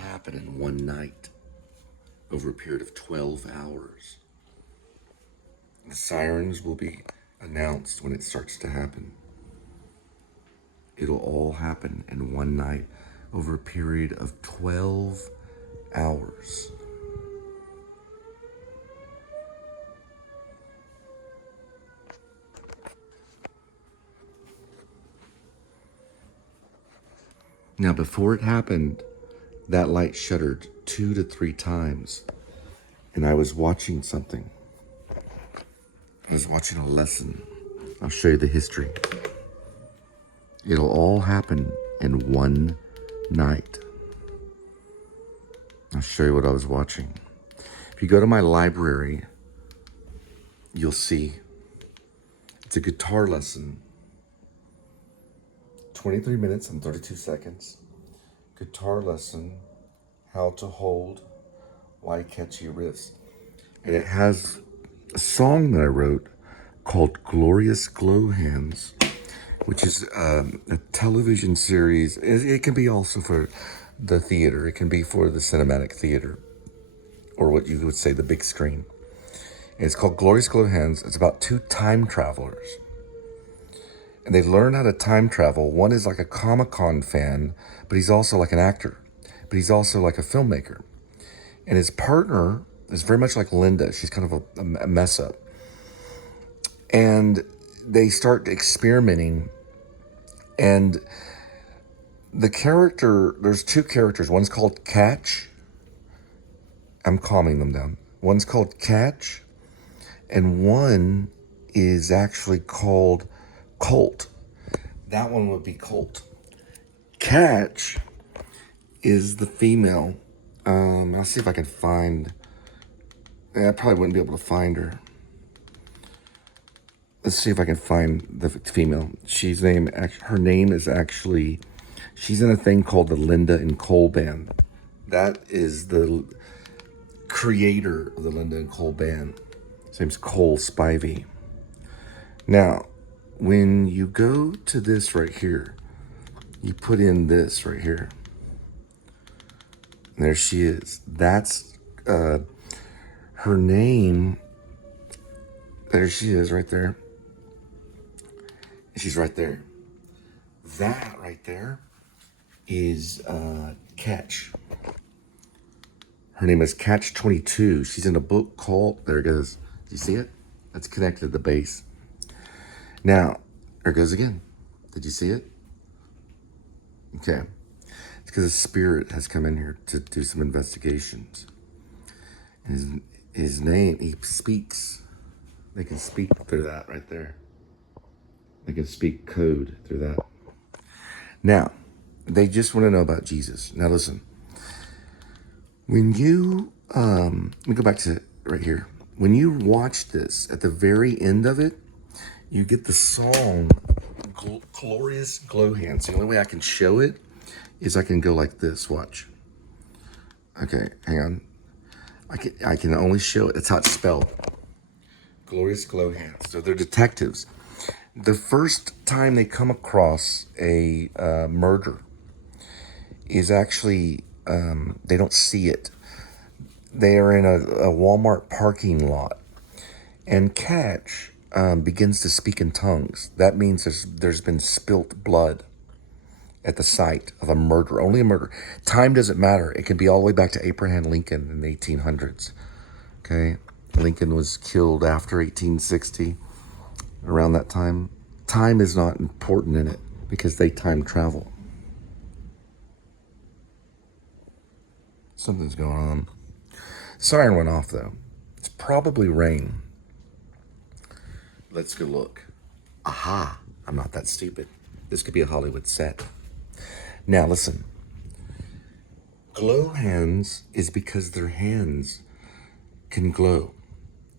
happen in one night over a period of 12 hours. The sirens will be announced when it starts to happen. It'll all happen in one night over a period of 12 hours. Now, before it happened, that light shuddered 2 to 3 times, and I was watching something. I was watching a lesson. I'll show you the history. It'll all happen in one night. I'll show you what I was watching. If you go to my library, you'll see it's a guitar lesson. 23 minutes and 32 seconds. Guitar lesson, how to hold, why catchy riffs. And it has a song that I wrote called Glorious Glo Hands, which is a television series. It can be also for the theater. It can be for the cinematic theater, or what you would say the big screen. And it's called Glorious Glo Hands. It's about 2 time travelers. And they learn how to time travel. One is like a Comic-Con fan, but he's also like an actor. But he's also like a filmmaker. And his partner is very much like Linda. She's kind of a mess up. And they start experimenting. And there's 2 characters. One's called Catch. I'm calming them down. One's called Catch. And one is actually called Colt. That one would be Colt. Catch is the female. I'll see if I can find. I probably wouldn't be able to find her. Let's see if I can find the female. Her name is actually. She's in a thing called the Linda and Cole Band. That is the creator of the Linda and Cole Band. His name's Cole Spivey. Now, when you go to this right here, you put in this right here. And there she is. That's her name. There she is right there. She's right there. That right there is Catch. Her name is Catch 22. She's in a book called, there it goes. Do you see it? That's connected to the base. Now, there it goes again. Did you see it? Okay. It's because a spirit has come in here to do some investigations. And his name, he speaks. They can speak through that right there. They can speak code through that. Now, they just want to know about Jesus. Now listen. When you, let me go back to right here. When you watch this, at the very end of it, you get the song Glorious Glo Hands. The only way I can show it is I can go like this. Watch. Okay, hang on. I can only show it. That's how it's spelled. Glorious Glo Hands. So they're detectives. The first time they come across a murder is actually, they don't see it. They are in a Walmart parking lot. And Catch begins to speak in tongues. That means there's been spilt blood at the site of a murder, only a murder. Time doesn't matter. It can be all the way back to Abraham Lincoln in the 1800s. Okay, Lincoln was killed after 1860, around that time. Time is not important in it because they time travel. Something's going on. Siren went off though. It's probably rain. Let's go look. Aha, I'm not that stupid. This could be a Hollywood set. Now listen. Glow hands is because their hands can glow.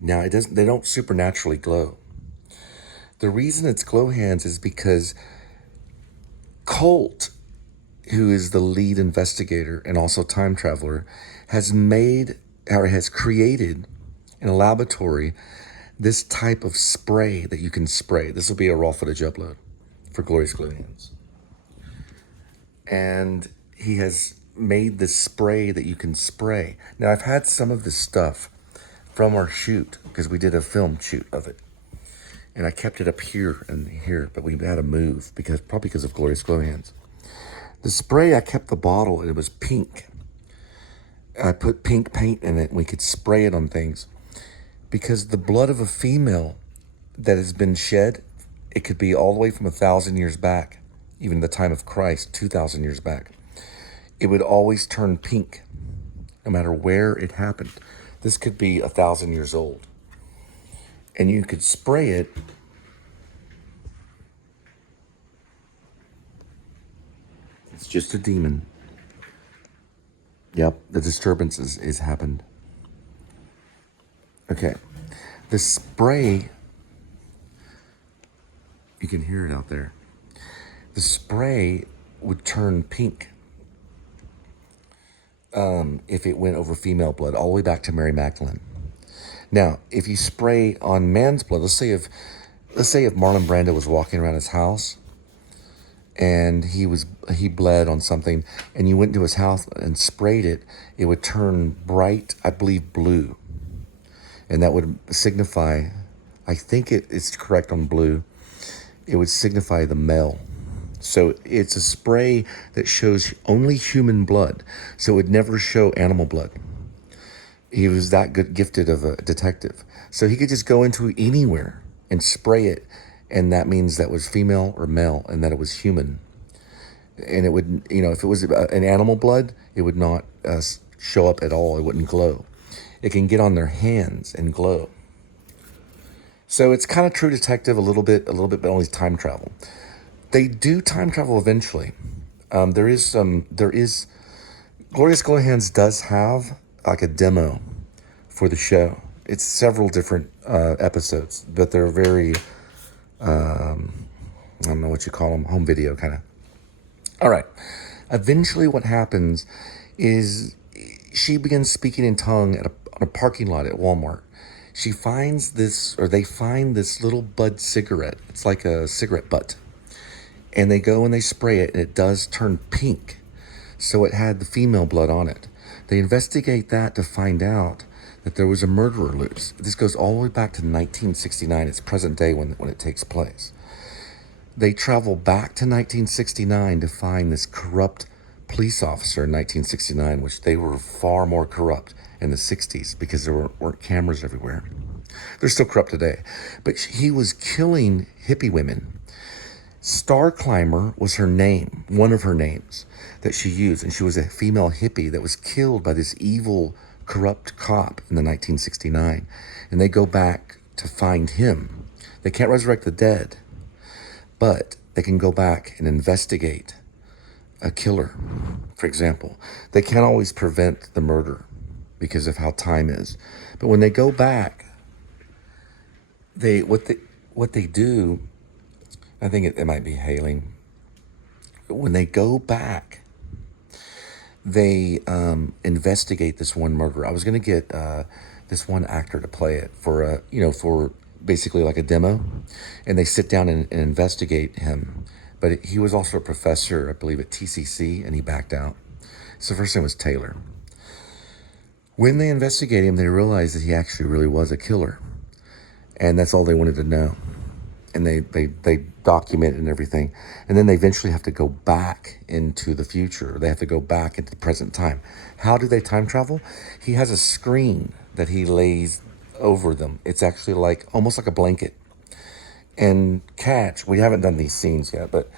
Now they don't supernaturally glow. The reason it's glow hands is because Colt, who is the lead investigator and also time traveler, has created in a laboratory this type of spray that you can spray. This will be a raw footage upload for Glorious Glo Hands. And he has made this spray that you can spray. Now, I've had some of this stuff from our shoot because we did a film shoot of it. And I kept it up here and here, but we had to move probably because of Glorious Glo Hands. The spray, I kept the bottle and it was pink. I put pink paint in it and we could spray it on things because the blood of a female that has been shed, it could be all the way from 1,000 years back, even the time of Christ, 2,000 years back. It would always turn pink, no matter where it happened. This could be 1,000 years old. And you could spray it. It's just a demon. Yep, the disturbance is happened. Okay. The spray, you can hear it out there. The spray would turn pink if it went over female blood, all the way back to Mary Magdalene. Now, if you spray on man's blood, let's say if Marlon Brando was walking around his house and he bled on something, and you went into his house and sprayed it, it would turn bright, I believe, blue, and that would signify, I think it's correct on blue, it would signify the male. So it's a spray that shows only human blood, so it would never show animal blood. He was that gifted of a detective. So he could just go into anywhere and spray it, and that means that was female or male and that it was human. And it would, if it was an animal blood, it would not show up at all. It wouldn't glow. It can get on their hands and glow. So it's kind of True Detective a little bit, but only time travel. They do time travel eventually. There is Glorious Glo Hands does have like a demo for the show. It's several different episodes, but they're very, I don't know what you call them, home video kind of. All right. Eventually what happens is she begins speaking in tongue on a parking lot at Walmart. They find this little bud cigarette. It's like a cigarette butt. And they go and they spray it, and it does turn pink. So it had the female blood on it. They investigate that to find out that there was a murderer loose. This goes all the way back to 1969. It's present day when it takes place. They travel back to 1969 to find this corrupt police officer in 1969, which they were far more corrupt in the 60s because there weren't cameras everywhere. They're still corrupt today. But he was killing hippie women. Star Climber was her name, one of her names that she used. And she was a female hippie that was killed by this evil, corrupt cop in the 1969. And they go back to find him. They can't resurrect the dead, but they can go back and investigate a killer, for example. They can't always prevent the murder because of how time is. But when they go back, what they do, I think it might be hailing. When they go back, they investigate this one murder. I was going to get this one actor to play it for basically like a demo, and they sit down and investigate him. But he was also a professor, I believe, at TCC, and he backed out. So first name was Taylor. When they investigate him, they realize that he actually really was a killer, and that's all they wanted to know. And they document it and everything. And then they eventually have to go back into the future. They have to go back into the present time. How do they time travel? He has a screen that he lays over them. It's actually almost like a blanket. And Catch, we haven't done these scenes yet, but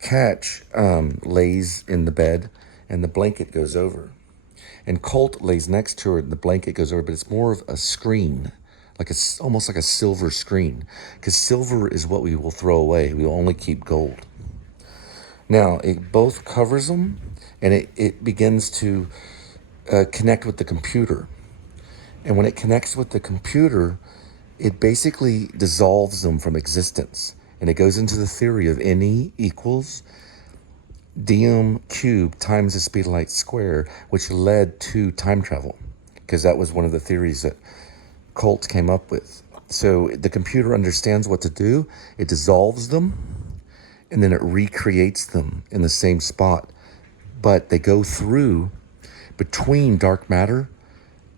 Catch lays in the bed and the blanket goes over. And Colt lays next to her and the blanket goes over, but it's more of a screen. Almost like a silver screen, because silver is what we will throw away. We will only keep gold. Now, it both covers them, and it begins to connect with the computer. And when it connects with the computer, it basically dissolves them from existence. And it goes into the theory of Ne equals dm cubed times the speed of light squared, which led to time travel, because that was one of the theories that Colt came up with. So the computer understands what to do. It dissolves them, and then it recreates them in the same spot but they go through between dark matter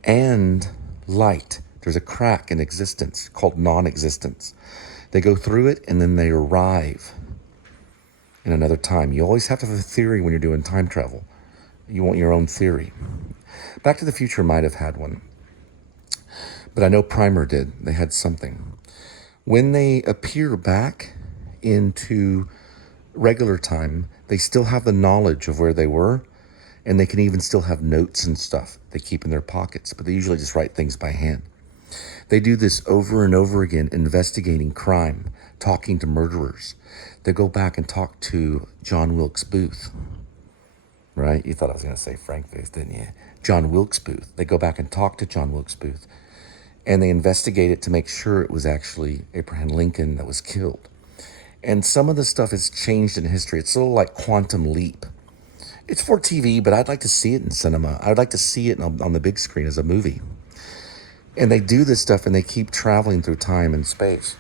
and light. There's a crack in existence called non-existence. They go through it and then they arrive in another time. You always have to have a theory when you're doing time travel. You want your own theory. Back to the Future might have had one, but I know Primer did. They had something. When they appear back into regular time, they still have the knowledge of where they were, and they can even still have notes and stuff they keep in their pockets, but they usually just write things by hand. They do this over and over again, investigating crime, talking to murderers. They go back and talk to John Wilkes Booth, right? You thought I was going to say Frank Booth, didn't you? John Wilkes Booth. They go back and talk to John Wilkes Booth, and they investigate it to make sure it was actually Abraham Lincoln that was killed. And some of the stuff has changed in history. It's a little like Quantum Leap. It's for TV, but I'd like to see it in cinema. I'd like to see it on the big screen as a movie. And they do this stuff and they keep traveling through time and space.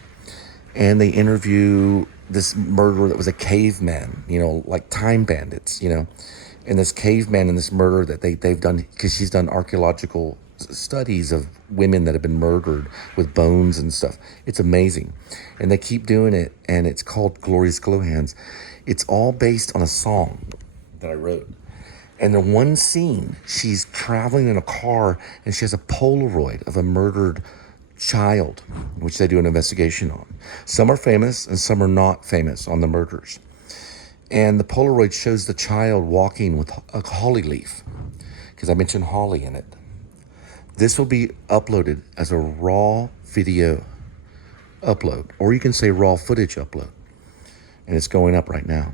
And they interview this murderer that was a caveman, like time bandits, And this caveman and this murder that they've done, because she's done archaeological studies of women that have been murdered with bones and stuff. It's amazing. And they keep doing it, and it's called Glorious Glo Hands. It's all based on a song that I wrote. And the one scene, she's traveling in a car and she has a Polaroid of a murdered child, which they do an investigation on. Some are famous and some are not famous on the murders. And the Polaroid shows the child walking with a holly leaf, because I mentioned holly in it. This will be uploaded as a raw video upload, or you can say raw footage upload. And it's going up right now.